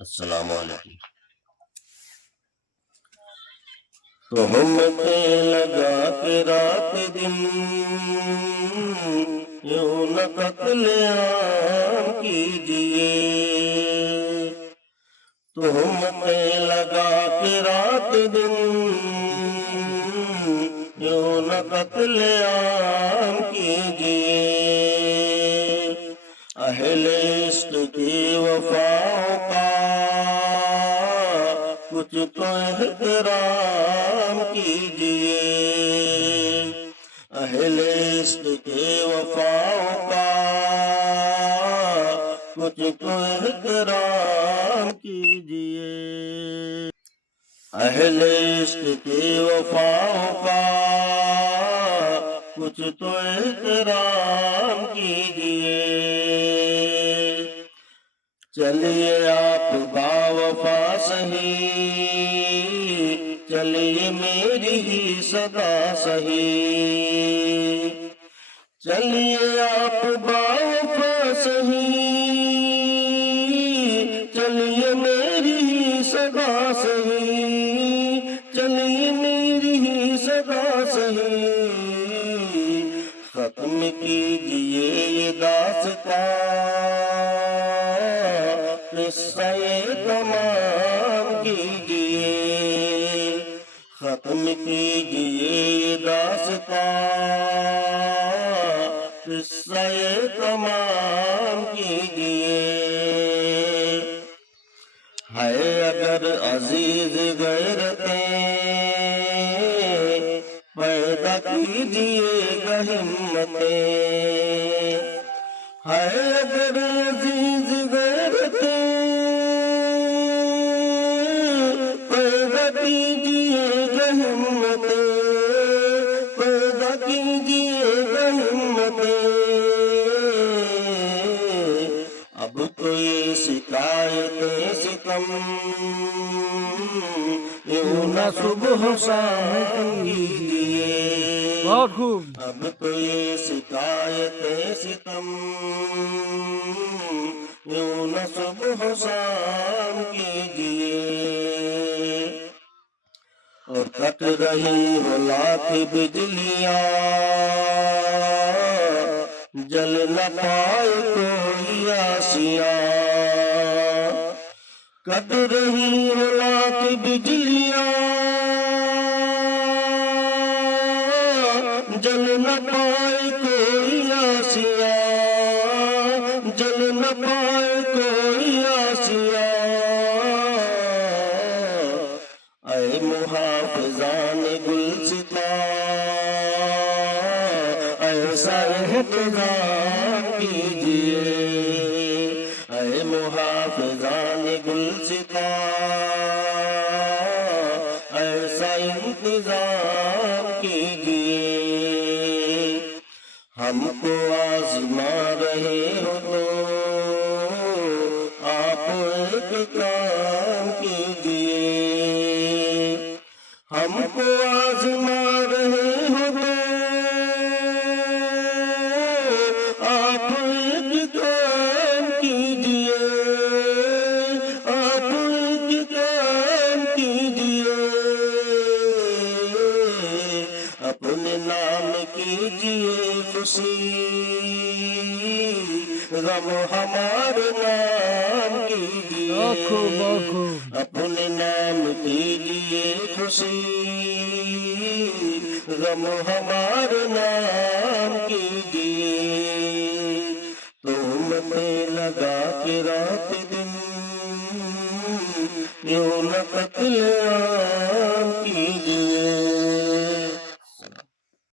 السلام علیکم. تہمتیں لگا کے رات دن یوں نہ قتل عام کیجئے. تہمتیں لگا کے رات دن یوں نہ قتل عام کیجئے. اہل عشق کی وفاؤں کا کچھ تو احترام کیجئے. اہل عشق کے وفاؤں کا کچھ تو احترام کیجئے. اہل عشق کے وفاؤں کا کچھ تو احترام کیجئے. چلیے آپ باوفا سہی، چلیے میری ہی صدا سہی. چلیے آپ باوفا سہی، چلیے میری ہی صدا سہی. چلیے میری ہی صدا سہی. ختم کیجئے یہ داستان، قصہ تمام کیجئے. ختم کیجئے یہ داستان، قصہ تمام کیجئے. ہے اگر عزیز غیرتیں پیدا کیجئے گا ہمتیں. ہے اگر عزیز غیرتیں پیدا کیجئے گا ہمتیں. پیدا کیجئے گا ہمتیں. اب تو یہ شکایتیں ستم یوں نہ صبح شام کیجئے. بہت خوب. اب تو یہ شکایتیں ستم یوں نہ صبح شام کیجئے. اور کٹ رہی ہو لاکھ بجلیاں جل نہ پائے کوئی آسیاں. کٹ رہی ہو لاکھ بجلیاں جل نہ پائے کوئی آسیاں. جل نہ پائے کوئی آسیاں. اے محافظان گلستان ایسا احترام کیجئے. اے محافظان گلستان ایسا انتظام کیجئے. ہم کو آزما رہے ہو تو آپ ایک کام کیجئے. ہم کو آزما رہے ہو تو آپ ایک کام کیجئے. آپ ایک کام کیجئے. اپنے نام کیجئے خوشی، غم ہمارے نام کیجئے. اپنے نام کیجئے خوشی، غم ہمارے نام کیجئے. تہمتیں لگا کے رات دن یوں نہ قتل عام